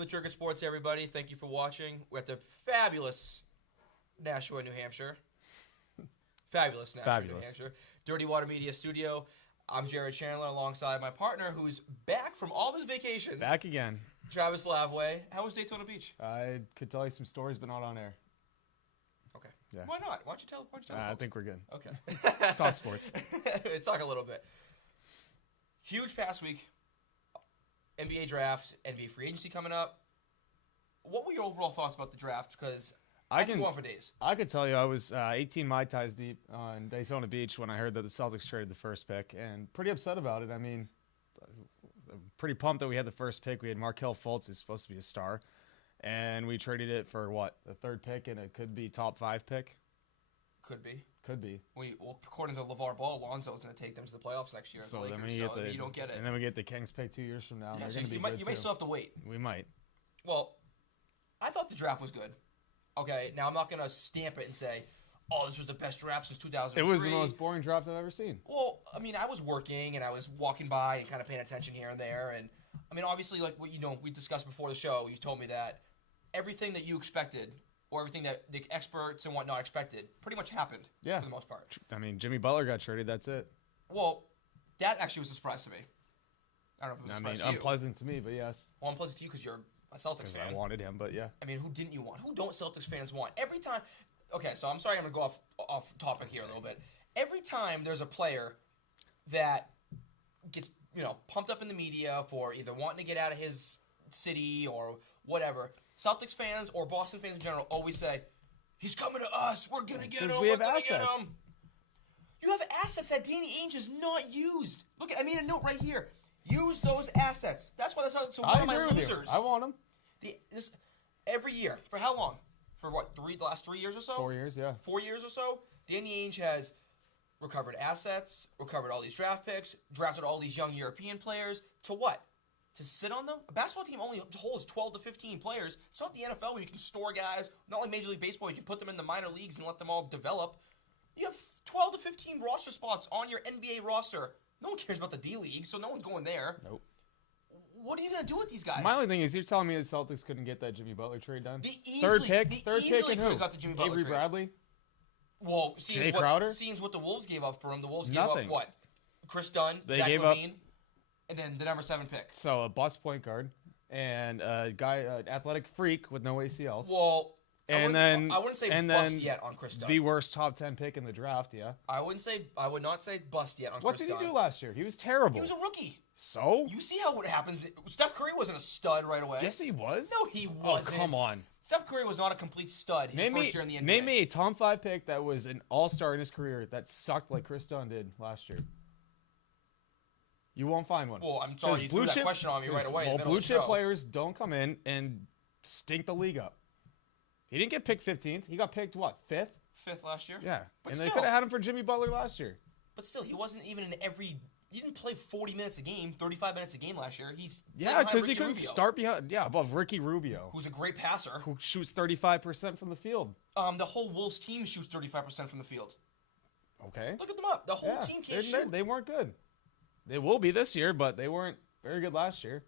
Welcome to Trigger Sports, everybody. Thank you for watching. We're at the fabulous Nashua, New Hampshire. Fabulous Nashua, New Hampshire. Dirty Water Media Studio. I'm Jared Chandler alongside my partner who's back from all of his vacations. Back again. Travis Lavway. How was Daytona Beach? I could tell you some stories, but not on air. Okay. Yeah. Why not? Why don't you tell I think we're good. Okay. Let's talk sports. Let's talk a little bit. Huge past week. NBA draft, NBA free agency coming up. What were your overall thoughts about the draft? Because I can go on for days. I could tell you I was 18 Mai Tais deep on Daytona Beach when I heard that the Celtics traded the first pick, and pretty upset about it. I mean, pretty pumped that we had the first pick. We had Markelle Fultz, who's supposed to be a star, and we traded it for, what, the third pick, and it could be top 5 pick? Could be. Could be. Well, according to LeVar Ball, Alonzo's going to take them to the playoffs next year. So the then Lakers, you don't get it. And then we get the Kings pick 2 years from now. Yeah, They're so going to be you good may still have to wait. We might. Well, I thought the draft was good. Okay, now I'm not going to stamp it and say, oh, this was the best draft since 2003. It was the most boring draft I've ever seen. Well, I mean, I was working and I was walking by and kind of paying attention here and there. And, I mean, obviously, like what we discussed before the show, you told me that everything that you expected or everything that the experts and whatnot expected pretty much happened for the most part. I mean, Jimmy Butler got traded. That's it. Well, that actually was a surprise to me. I don't know if it was a surprise to you. Unpleasant to me, but yes. Well, unpleasant to you because you're a Celtics fan. I wanted him, but yeah. I mean, who didn't you want? Who don't Celtics fans want? Every time. Okay, so I'm sorry, I'm gonna go off topic here a little bit. Every time there's a player that gets pumped up in the media for either wanting to get out of his city or whatever, Celtics fans or Boston fans in general always say, "He's coming to us. We're gonna get him. Because we have assets. Get him." You have assets that Danny Ainge has not used. Look, I made a note right here. Use those assets. That's what I said. So one of my losers. I want him. Every year. For how long? For what? The last 3 years or so? 4 years, yeah. 4 years or so? Danny Ainge has recovered assets, recovered all these draft picks, drafted all these young European players. To what? To sit on them? A basketball team only holds 12 to 15 players. It's not the NFL where you can store guys. Not like Major League Baseball, you can put them in the minor leagues and let them all develop. You have 12 to 15 roster spots on your NBA roster. No one cares about the D-League, so no one's going there. Nope. What are you going to do with these guys? My only thing is, you're telling me the Celtics couldn't get that Jimmy Butler trade done? Third pick and who? Got the Jimmy Butler Avery trade. Bradley? Well, Jay Crowder? Seeing what the Wolves gave up for him, the Wolves Nothing. gave up what? Chris Dunn, Zach LaVine, and then the number 7 pick. So a bust point guard and a guy, an athletic freak with no ACLs. Well, I wouldn't say bust then yet on Chris Dunn. The worst top 10 pick in the draft, yeah. I would not say bust yet on What Chris did Dunn. he do last year? He was terrible. He was a rookie. So? You see how it happens. Steph Curry wasn't a stud right away. Yes, he was. No, he wasn't. Oh, come on. Steph Curry was not a complete stud his first year in the NBA. Name me a top 5 pick that was an all-star in his career that sucked like Chris Dunn did last year. You won't find one. Well, I'm sorry you threw that question on me right away. Well, blue chip players don't come in and stink the league up. He didn't get picked 15th. He got picked, what, 5th? 5th last year? Yeah. But and still, they could have had him for Jimmy Butler last year. But still, he wasn't even in every... He didn't play 40 minutes a game, 35 minutes a game last year. Because he couldn't start above Ricky Rubio. Who's a great passer. Who shoots 35% from the field. The whole Wolves team shoots 35% from the field. Okay. Look at them up. The whole team can't shoot. They weren't good. They will be this year, but they weren't very good last year.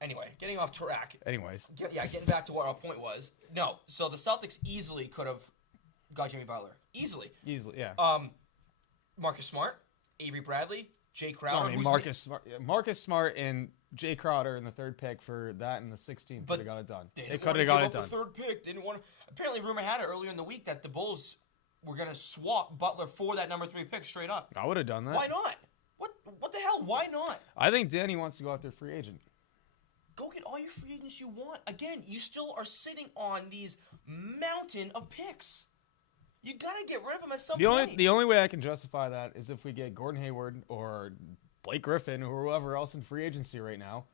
Anyway, getting off track. Anyways. Getting back to what our point was. No, so the Celtics easily could have got Jimmy Butler. Easily, yeah. Marcus Smart, Avery Bradley, Jay Crowder. Marcus Smart and Jay Crowder in the 3rd pick for that and the 16th could have got it done. They could have got it done. The 3rd pick didn't want to. Apparently, rumor had it earlier in the week that the Bulls were going to swap Butler for that number 3 pick straight up. I would have done that. Why not? What the hell? Why not? I think Danny wants to go after free agent. Go get all your free agents you want. Again, you still are sitting on these mountain of picks. You got to get rid of them at some point. The only way I can justify that is if we get Gordon Hayward or Blake Griffin or whoever else in free agency right now,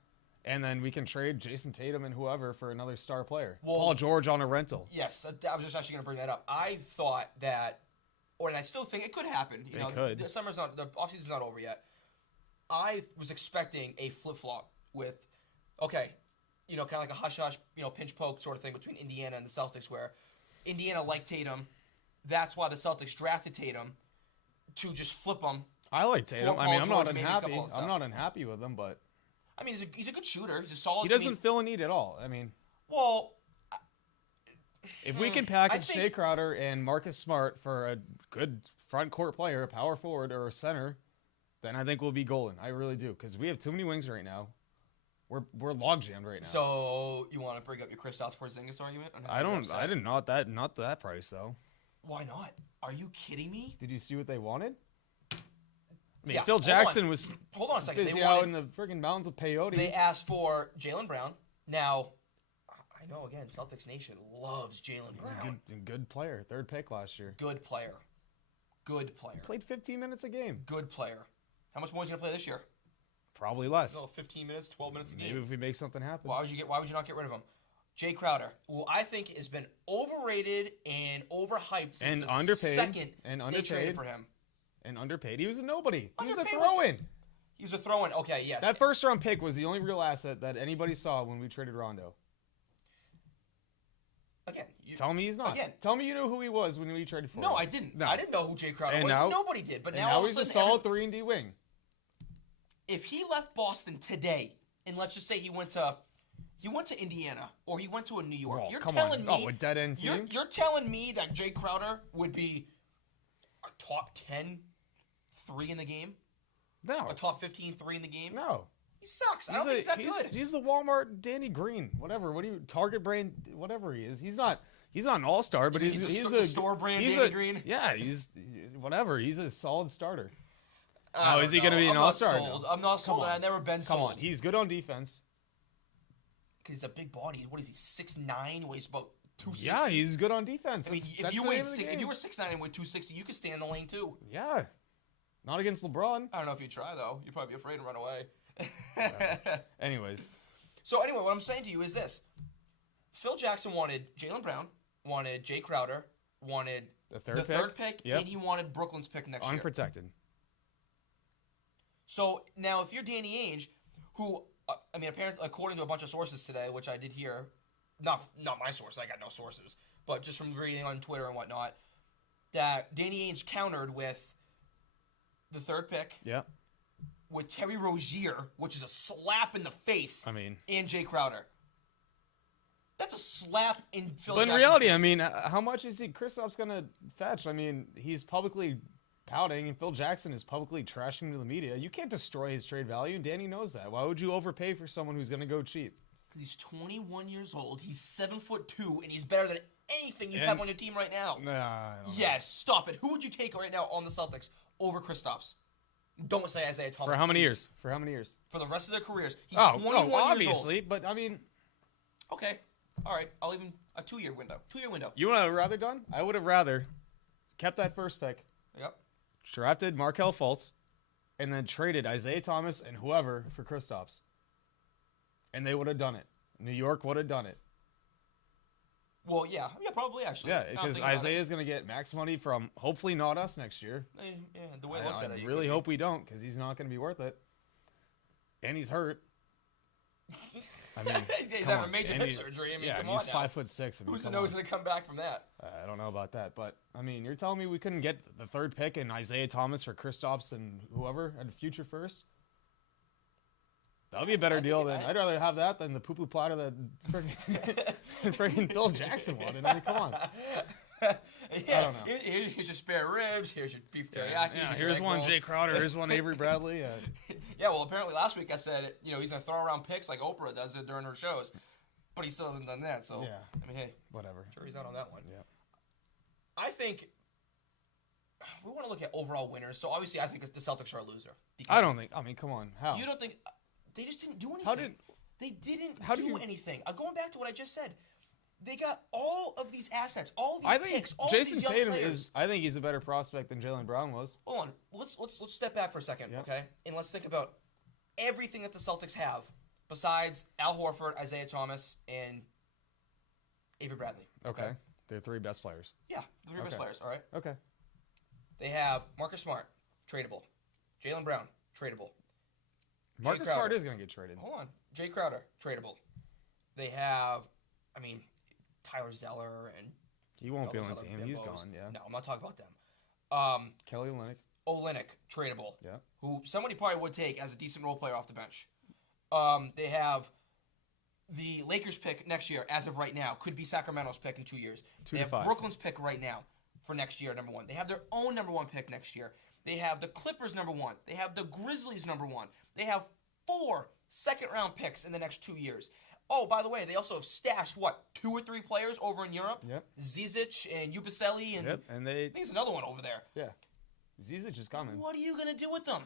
and then we can trade Jason Tatum and whoever for another star player. Paul George on a rental. Yes, I was just actually going to bring that up. I thought that, and I still think it could happen. It could. The offseason's not over yet. I was expecting a flip-flop with, kind of like a hush-hush, pinch poke sort of thing between Indiana and the Celtics, where Indiana liked Tatum. That's why the Celtics drafted Tatum to just flip him. I like Tatum. I'm not unhappy. I'm not unhappy with him, but I mean, he's a good shooter. He's a solid. He doesn't fill a need at all. I mean, well, if we can package Jay Crowder and Marcus Smart for a good front court player, a power forward or a center, then I think we'll be golden. I really do, because we have too many wings right now. We're log jammed right now. So you want to bring up your Kristaps Porzingis argument? I didn't not that price though. Why not? Are you kidding me? Did you see what they wanted? I mean, Yeah, Phil Jackson was hold on a second. busy out in the friggin' mountains of peyote. They asked for Jaylen Brown. Now, I know again, Celtics Nation loves Jaylen He's Brown. a good player. 3rd pick last year. Good player. Good player. Played 15 minutes a game. Good player. How much more is he gonna play this year? Probably less. No, 15 minutes, 12 minutes a game. Maybe if we make something happen. Why would you not get rid of him? Jay Crowder, who I think has been overrated and overhyped since And the underpaid. second And they underpaid. traded for him. And underpaid. He was a nobody. He was a Underpaid throw-in. He was a throw-in. Okay, yes. That first-round pick was the only real asset that anybody saw when we traded Rondo. Again, Tell me he's not. Again. Tell me you know who he was when we traded for him. No, I didn't. No. I didn't know who Jay Crowder And was. now- Nobody did. But And now all of he's a a sudden, solid 3-and-D wing. if he left Boston today, and let's just say he went to Indiana or he went to a New York, Oh, you're come telling on. me A dead-end team? You're telling me that Jay Crowder would be a top 10 3 in the game? No. A top 15 3 in the game? No. He sucks. I don't think he's that good. He's the Walmart Danny Green, whatever. What do you Target brand, whatever he is. He's not an all-star, but he's a store brand he's Danny Green. Yeah, he's whatever. He's a solid starter. I Oh, don't is he know. going to be an I'm not all-star? sold. No. I'm not sold. Come on. I've never been Come sold. on, he's good on defense. Because he's a big body. What is he? 6'9", weighs about 260. Yeah, he's good on defense. I mean, That's if you the were name of the game. 6'9" and weighed 260, you could stay in the lane too. Yeah, not against LeBron. I don't know if you'd try though. You'd probably be afraid to run away. Anyways, So anyway, what I'm saying to you is this: Phil Jackson wanted Jaylen Brown, wanted Jay Crowder, wanted the third pick, and he wanted Brooklyn's pick next year. unprotected. So now, if you're Danny Ainge, who I mean, apparently, according to a bunch of sources today, which I did hear, not my source, I got no sources, but just from reading on Twitter and whatnot, that Danny Ainge countered with the 3rd pick, Yeah, with Terry Rozier, which is a slap in the face, I mean, and Jay Crowder. That's a slap in Phil but in Jackson's reality, face. I mean, how much is Kristaps gonna fetch? I mean, he's publicly pouting, and Phil Jackson is publicly trashing to the media. You can't destroy his trade value, and Danny knows that. Why would you overpay for someone who's gonna go cheap? Because he's 21 years old, he's 7'2", and he's better than anything you have on your team right now. Nah, I don't know. Yes, stop it. Who would you take right now on the Celtics over Kristaps? Don't say Isaiah Thomas. For how many please. years? For how many years? For the rest of their careers. He's Oh, 21 years obviously, but I mean, old. Okay. All right. I'll even a 2-year window. 2-year window. you would have rather done? I would have rather kept that first pick, Yep. drafted Markelle Fultz, and then traded Isaiah Thomas and whoever for Kristaps. And they would have done it. New York would have done it. Well, yeah, probably actually. Yeah, Now I'm because thinking about Isaiah's going to get max money from hopefully not us next year. it. Yeah, the way it looks at it. I you really could hope we don't, because he's not going to be worth it. And he's hurt. I mean, he's come having on. major And hip he's- surgery. I mean, yeah, come and on he's now. 5'6". I mean, Who's come knows on. going to come back from that? I don't know about that, but I mean, you're telling me we couldn't get the 3rd pick and Isaiah Thomas for Kristaps and whoever at the future first? That would be a better deal than I'd rather have that than the poo-poo platter that friggin' Phil Jackson wanted. I mean, come on. Yeah, I don't know. Here's your spare ribs. Here's your beef teriyaki. Yeah, your here's egg one rolls. Jay Crowder. Here's one Avery Bradley. Yeah, well, apparently last week I said, he's going to throw around picks like Oprah does it during her shows. But he still hasn't done that, so, Yeah. I mean, hey, Whatever. sure he's not on that one. Yeah. I think if we want to look at overall winners, so obviously I think the Celtics are a loser. I don't think. I mean, come on. How? You don't think they just didn't do anything? How did- they didn't how do do you- anything? Going back to what I just said, they got all of these assets, all of these I think picks, all Jason of these young Tatum players. is. I think he's a better prospect than Jaylen Brown was. Hold on, let's step back for a second, Yep. okay? And let's think about everything that the Celtics have besides Al Horford, Isaiah Thomas, and Avery Bradley. Okay. They're 3 best players. Yeah, the 3 best Okay. players. All right. Okay. They have Marcus Smart, tradable. Jaylen Brown, tradable. Marcus Crowder. Smart is going to get traded. Hold on. Jay Crowder, tradable. They have, Tyler Zeller and He won't be all on those the other team. He's bimbos. gone, yeah. No, I'm not talking about them. Kelly Olynyk. Olynyk, tradable. Yeah. Who somebody probably would take as a decent role player off the bench. They have the Lakers pick next year, as of right now, could be Sacramento's pick in 2 years. They have 5. Brooklyn's pick right now for next year, number 1. They have their own number 1 pick next year. They have the Clippers number 1. They have the Grizzlies number 1. They have 4 second-round picks in the next 2 years. Oh, by the way, they also have stashed, 2 or 3 players over in Europe? Yep. Zizic and Ubiseli. And Yep, and I think there's another one over there. Yeah. Zizic is coming. What are you going to do with them?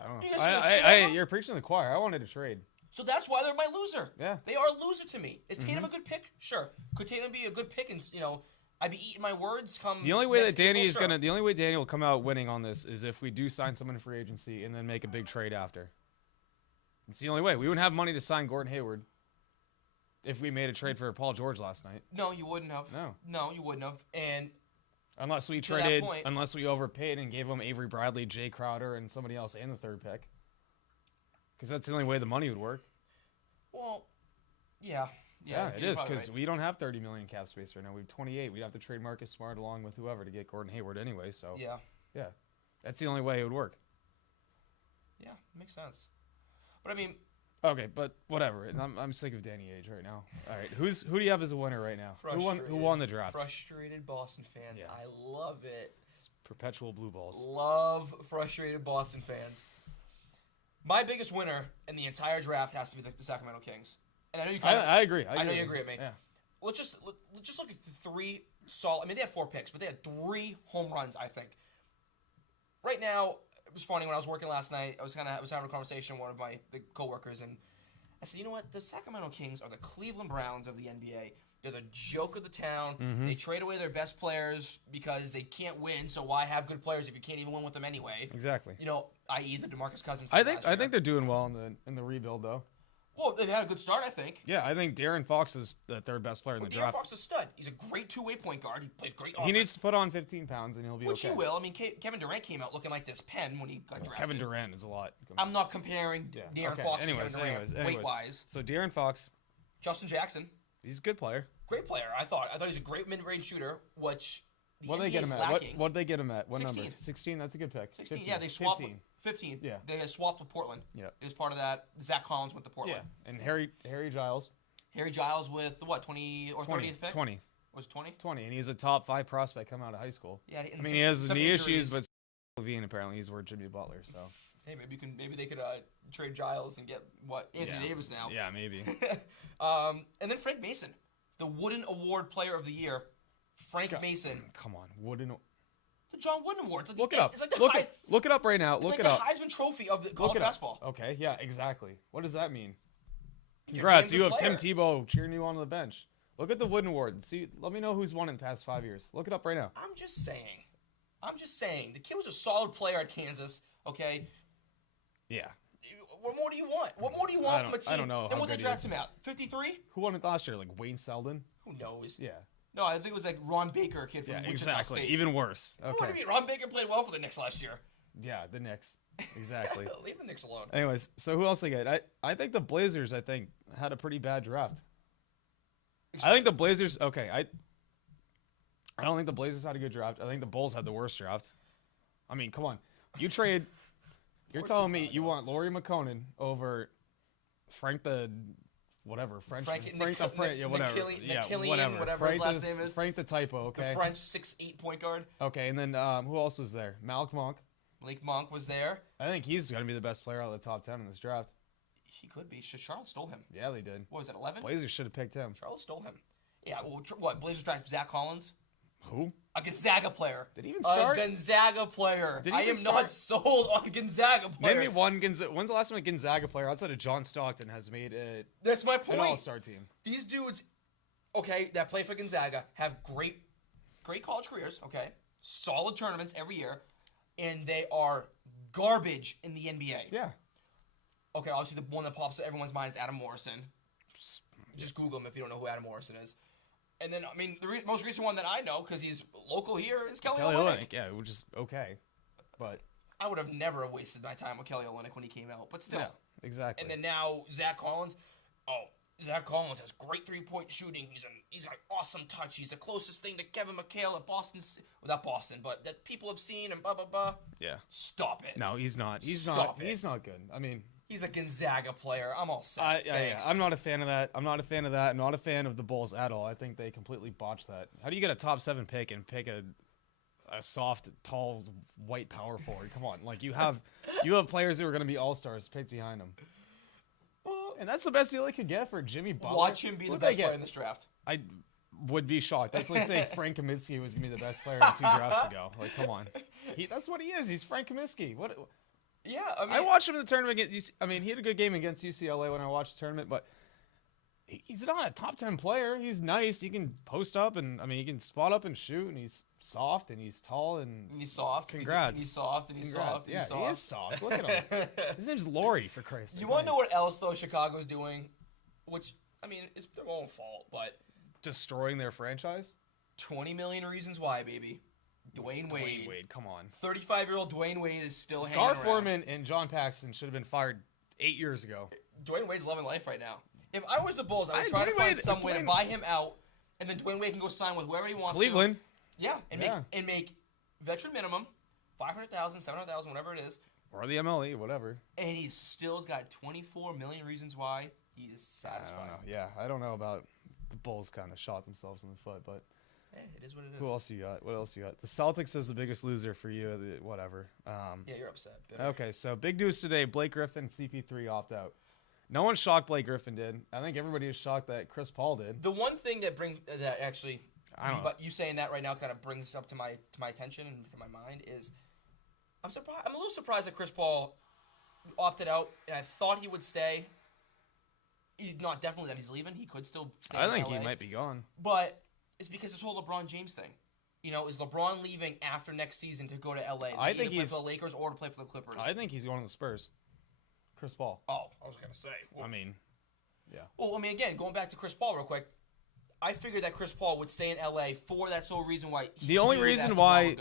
I don't know. You just gonna sell them? You're preaching to the choir. I wanted to trade. So that's why they're my loser. Yeah. They are a loser to me. Is Tatum a good pick? Sure. Could Tatum be a good pick and, I'd be eating my words come The only way next that Danny April? is Sure. gonna, the only way Danny will come out winning on this is if we do sign someone in free agency and then make a big trade after. It's the only way. We wouldn't have money to sign Gordon Hayward if we made a trade for Paul George last night. No, you wouldn't have. No, you wouldn't have. And unless we to that traded, point- unless we overpaid and gave him Avery Bradley, Jay Crowder, and somebody else and the 3rd pick. Because that's the only way the money would work. well, yeah, Yeah, it you're is probably because right. we don't have 30 million cap space right now. We have 28. We'd have to trade Marcus Smart along with whoever to get Gordon Hayward anyway. So Yeah, that's the only way it would work. yeah, makes sense. But I mean, Okay, but whatever. And I'm sick of Danny Ainge right now. All right, who do you have as a winner right now? Who won the draft? Frustrated Boston fans. Yeah. I love it. It's perpetual blue balls. Love frustrated Boston fans. My biggest winner in the entire draft has to be the Sacramento Kings. And I know you I agree. I know you agree with me. Yeah. Let's just look at the 3 solid. I mean, they had 4 picks, but they had 3 home runs. I think. Right now, it was funny when I was working last night. I was having a conversation with one of my coworkers, and I said, you know what? The Sacramento Kings are the Cleveland Browns of the NBA. They're the joke of the town. Mm-hmm. They trade away their best players because they can't win. So why have good players if you can't even win with them anyway? Exactly. I.e. the DeMarcus Cousins. I think they're doing well in the rebuild though. Well, they've had a good start, I think. Yeah, I think De'Aaron Fox is the 3rd best player in the De'Aaron draft. Fox is a stud. He's a great two-way point guard. He plays great offense. He needs to put on 15 pounds and he'll be Which okay. he will. I mean, Kevin Durant came out looking like this pen when he got drafted. Kevin Durant is a lot. I'm not comparing De'Aaron Fox to Kevin Durant weight-wise. So De'Aaron Fox, Justin Jackson, he's a good player. great player. I thought he's a great mid-range shooter, which the What did they get NBA is him at? lacking. What did they get him at? What 16. number? 16. That's a good pick. 16. 15. Yeah, they swapped. 15. 15. Yeah. They swapped with Portland. Yeah. It was part of that. Zach Collins went to Yeah, Portland. and Harry Giles. Harry Giles with what 20 or 20, 30th pick? 20. Was it 20? 20, and he's a top 5 prospect coming out of high school. Yeah. I mean, he has his knee issues, but Levine apparently he's worth Jimmy Butler. So hey, maybe they could trade Giles and get Anthony Davis now. Yeah, maybe. And then Frank Mason, the Wooden Award Player of the Year. Frank Mason. Come on, Wooden. The John Wooden Award. It's like Look it up. It's like look it up right now. It's Look like it the up. Heisman Trophy of the college basketball. Okay, yeah, exactly. What does that mean? You're Congrats, a you damn have good Tim Tebow cheering you onto the bench. Look at the Wooden Award. See, let me know who's won in the past 5 years. Look it up right now. I'm just saying. The kid was a solid player at Kansas. Okay. Yeah. What more do you want? What more do you want from a team? I don't know And how what they good he draft is. him out? 53? Who won it last year? Like Wayne Selden? Who knows? Yeah. No, I think it was like Ron Baker, a kid from Yeah, Wichita exactly. State. Even worse. What do Okay. you mean? Ron Baker played well for the Knicks last year. Yeah, the Knicks. Exactly. Leave the Knicks alone. Anyways, so who else they get? I think the Blazers, had a pretty bad draft. I think the Blazers, okay, I don't think the Blazers had a good draft. I think the Bulls had the worst draft. I mean, come on. You're telling me you want Laurie McConan over Frank the whatever, French, whatever. Whatever his last name is. Frank the typo, okay. The French 6'8" point guard. Okay, and then who else was there? Malik Monk. Malik Monk was there. I think he's going to be the best player out of the top 10 in this draft. He could be. Charlotte stole him. Yeah, they did. What was it, 11? Blazers should have picked him. Charlotte stole him. Yeah, well, what? Blazers drafted Zach Collins? Who? A Gonzaga player. Did he even start? A Gonzaga player. Did he I even am start? not sold on Gonzaga player. Name me one Gonzaga. When's the last time a Gonzaga player outside of John Stockton has made That's my an point. all-star team? These dudes, okay, that play for Gonzaga have great college careers, okay? Solid tournaments every year, and they are garbage in the NBA. Yeah. Okay, obviously the one that pops in everyone's mind is Adam Morrison. Just Google him if you don't know who Adam Morrison is. And then, I mean, the most recent one that I know, because he's local here, is Kelly Olynyk. Yeah, which is okay. But I would have never wasted my time with Kelly Olynyk when he came out, but still. yeah, exactly. And then now, Zach Collins. Oh, Zach Collins has great three-point shooting. He's got awesome touch. He's the closest thing to Kevin McHale at Boston. Well, not Boston, but that people have seen and blah, blah, blah. Yeah. Stop it. No, he's not. He's Stop not. it. He's not good. I mean, He's a Gonzaga player. I'm all set. Yeah, I'm not a fan of that. I'm not a fan of that. I'm not a fan of the Bulls at all. I think they completely botched that. How do you get a top 7 pick and pick a soft, tall, white power forward? Come on, like you have players who are going to be all-stars picked behind them. And that's the best deal they could get for Jimmy Butler. Watch him be the best player in this draft. I would be shocked. That's like saying Frank Kaminsky was going to be the best player 2 drafts ago. Like, come on. That's what he is. He's Frank Kaminsky. What? Yeah, I mean, I watched him in the tournament against. I mean, he had a good game against UCLA when I watched the tournament, but he's not a top 10 player. He's nice. He can post up, and I mean, he can spot up and shoot, and he's soft, and he's tall, and he's soft. Congrats. He's soft, and he's soft. And yeah, he's soft. He is soft. Look at him. His name's Laurie, for Christ's sake. You want to know what else though Chicago's doing? Which, I mean, it's their own fault, but destroying their franchise. 20 million reasons why, baby. Dwayne Wade, come on. 35-year-old Dwayne Wade is still hanging Gar around. Forman and John Paxson should have been fired 8 years ago. Dwayne Wade's loving life right now. If I was the Bulls, I would try to find some way to buy him out, and then Dwayne Wade can go sign with whoever he wants. Cleveland. Yeah, and make veteran minimum, $500,000, $700,000, whatever it is. Or the MLE, whatever. And he's still got 24 million reasons why he is satisfied. I don't know. Yeah, I don't know about the Bulls kind of shot themselves in the foot, but it is what it is. Who else you got? What else you got? The Celtics is the biggest loser for you. Whatever. Yeah, you're upset. Bitter. Okay, so big news today. Blake Griffin, CP3 opt out. No one shocked Blake Griffin did. I think everybody is shocked that Chris Paul did. The one thing that brings that actually, I don't know. But you saying that right now kind of brings up to my attention and to my mind is, I'm surprised. I'm a little surprised that Chris Paul opted out, and I thought he would stay. Not definitely that he's leaving. He could still stay. I think in LA, he might be gone. But it's because this whole LeBron James thing. You know, is LeBron leaving after next season to go to LA? I think play he's for the Lakers or to play for the Clippers. I think he's going to the Spurs. Chris Paul. Oh, I was gonna say. Well, I mean, yeah. Well, I mean, again, going back to Chris Paul real quick, I figured that Chris Paul would stay in LA for that sole reason why. The only reason why.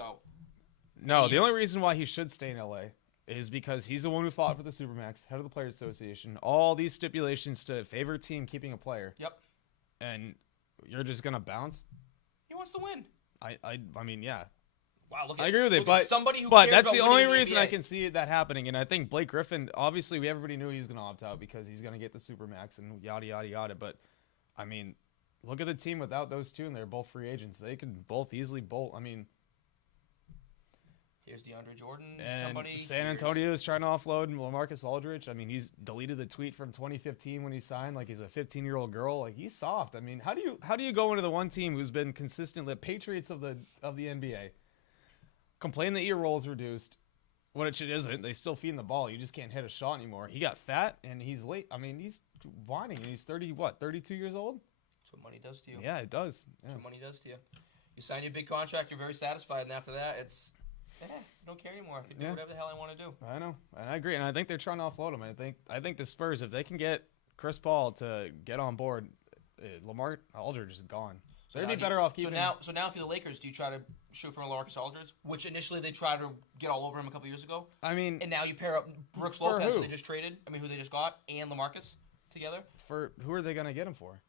No, the only reason why he should stay in LA is because he's the one who fought for the Supermax, head of the Players Association. All these stipulations to favor a team keeping a player. Yep. And you're just gonna bounce. He wants to win. I mean, yeah. Wow, look. I agree with it, but somebody who but cares that's the about only winning reason the NBA. I can see that happening. And I think Blake Griffin, obviously, everybody knew he was going to opt out because he's going to get the Supermax and yada yada yada. But I mean, look at the team without those two, and they're both free agents. They could both easily bolt. I mean, here's DeAndre Jordan. And San Antonio is trying to offload LaMarcus Aldridge. I mean, he's deleted the tweet from 2015 when he signed, like he's a 15-year-old girl. Like, he's soft. I mean, how do you go into the one team who's been consistently the Patriots of the NBA, complain that your role is reduced, when it isn't? They still feeding the ball. You just can't hit a shot anymore. He got fat and he's late. I mean, he's whining and he's 32 years old. That's what money does to you. Yeah, it does. Yeah. That's what money does to you. You sign your big contract, you're very satisfied, and after that, it's. I don't care anymore. I can do whatever the hell I want to do. I know, and I agree, and I think they're trying to offload him. I think the Spurs, if they can get Chris Paul to get on board, Lamar Aldridge is gone. So they'd be better off keeping. So now, if you're the Lakers, do you try to shoot for LaMarcus Aldridge, which initially they tried to get all over him a couple years ago? I mean, and now you pair up Brooks Lopez, who they just traded. I mean, who they just got, and LaMarcus together. For who are they going to get him for?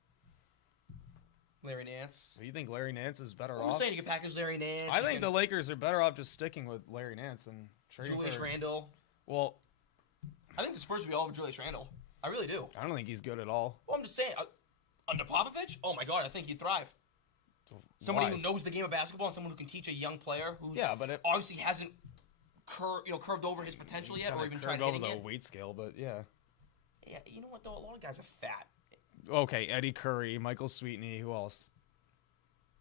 Larry Nance. So you think Larry Nance is better I'm off? saying you can package Larry Nance. I think the Lakers are better off just sticking with Larry Nance and trading Julius Randle. Well, I think the Spurs would be all over Julius Randle. I really do. I don't think he's good at all. Well, I'm just saying, under Popovich, oh my God, I think he'd thrive. Somebody who knows the game of basketball and someone who can teach a young player who obviously hasn't curved over his potential yet, or even tried hitting over the it. weight scale, but yeah. Yeah, you know what though? A lot of guys are fat. Okay, Eddie Curry, Michael Sweetney, who else?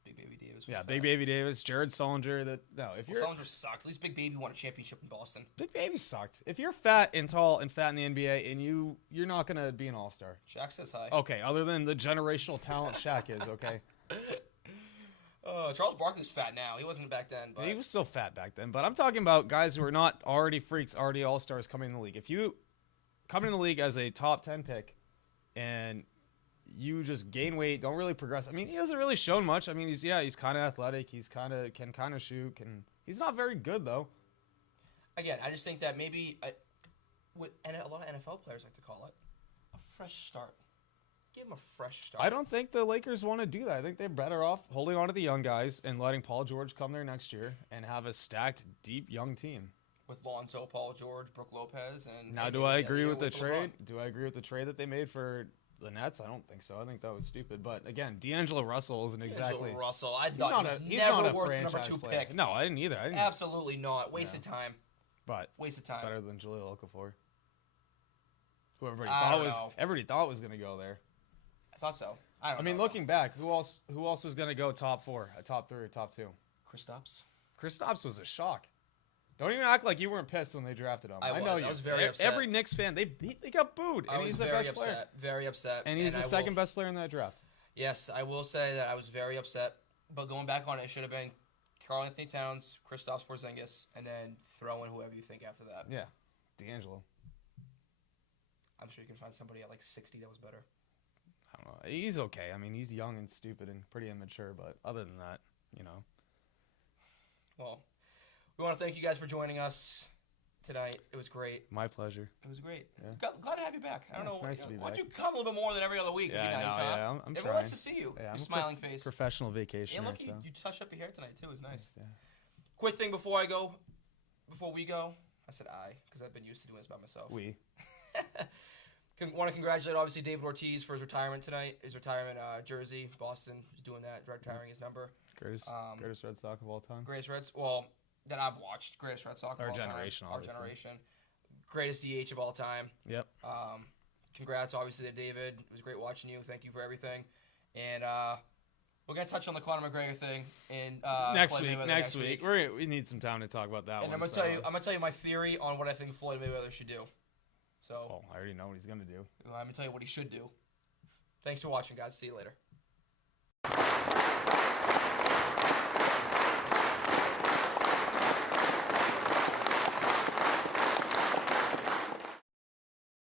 Big Baby Davis. Yeah, Big Baby Davis, Jared Sullinger. Sullinger sucked. At least Big Baby won a championship in Boston. Big Baby sucked. If you're fat and tall and fat in the NBA, and you're not gonna be an all-star. Shaq says hi. Okay, other than the generational talent Shaq is, okay. Charles Barkley's fat now. He wasn't back then. But he was still fat back then. But I'm talking about guys who are not already freaks, already all-stars coming in the league. If you come in the league as a top 10 pick and you just gain weight, don't really progress. I mean, he hasn't really shown much. I mean, he's kind of athletic. He's can kind of shoot. He's not very good though. Again, I just think that maybe what a lot of NFL players like to call it a fresh start. Give him a fresh start. I don't think the Lakers want to do that. I think they're better off holding on to the young guys and letting Paul George come there next year and have a stacked, deep, young team. with Lonzo, Paul George, Brook Lopez, and Now, do I agree with the trade? Do I agree with the trade that they made for the Nets? I don't think so. I think that was stupid. But again, D'Angelo Russell isn't exactly. D'Angelo Russell, I thought he's never not a worth the number franchise 2 player. pick. No, I didn't either. Absolutely not. Wasted time. But Waste of time. better than Jahlil Okafor, who everybody thought was going to go there. I thought so. I mean, looking back, who else was going to go top 4, top 3, or top 2? Kristaps was a shock. Don't even act like you weren't pissed when they drafted him. I know you. I was very upset. Every Knicks fan, they got booed, and he's the best player. Very upset. And he's the second best player in that draft. Yes, I will say that I was very upset. But going back on it, it should have been Karl-Anthony Towns, Kristaps Porzingis, and then throw in whoever you think after that. Yeah, D'Angelo. I'm sure you can find somebody at like 60 that was better. I don't know. He's okay. I mean, he's young and stupid and pretty immature, but other than that, Well, we want to thank you guys for joining us tonight. It was great. My pleasure. It was great. Yeah. Glad to have you back. I don't know. It's nice to be back. Why don't you come a little bit more than every other week? Yeah, It'd be nice, huh? yeah, I'm Everyone trying. wants to see you. Yeah, Your smiling face. Professional vacation. And look, so. you touched up your hair tonight, too. It was nice. Yeah. Quick thing before we go. I said I, because I've been used to doing this by myself. We. Want to congratulate, obviously, David Ortiz for his retirement tonight. His retirement jersey. Boston is doing that, retiring his number. Greatest Red Sox of all time. Greatest Reds, well, that I've watched. Greatest Red Sox of all time. Our obviously. generation. Greatest DH of all time. Yep. Congrats, obviously, to David. It was great watching you. Thank you for everything. And we're going to touch on the Conor McGregor thing in next week. We need some time to talk about that and one. I'm gonna tell you my theory on what I think Floyd Mayweather should do. So I already know what he's gonna do. I'm gonna tell you what he should do. Thanks for watching, guys. See you later.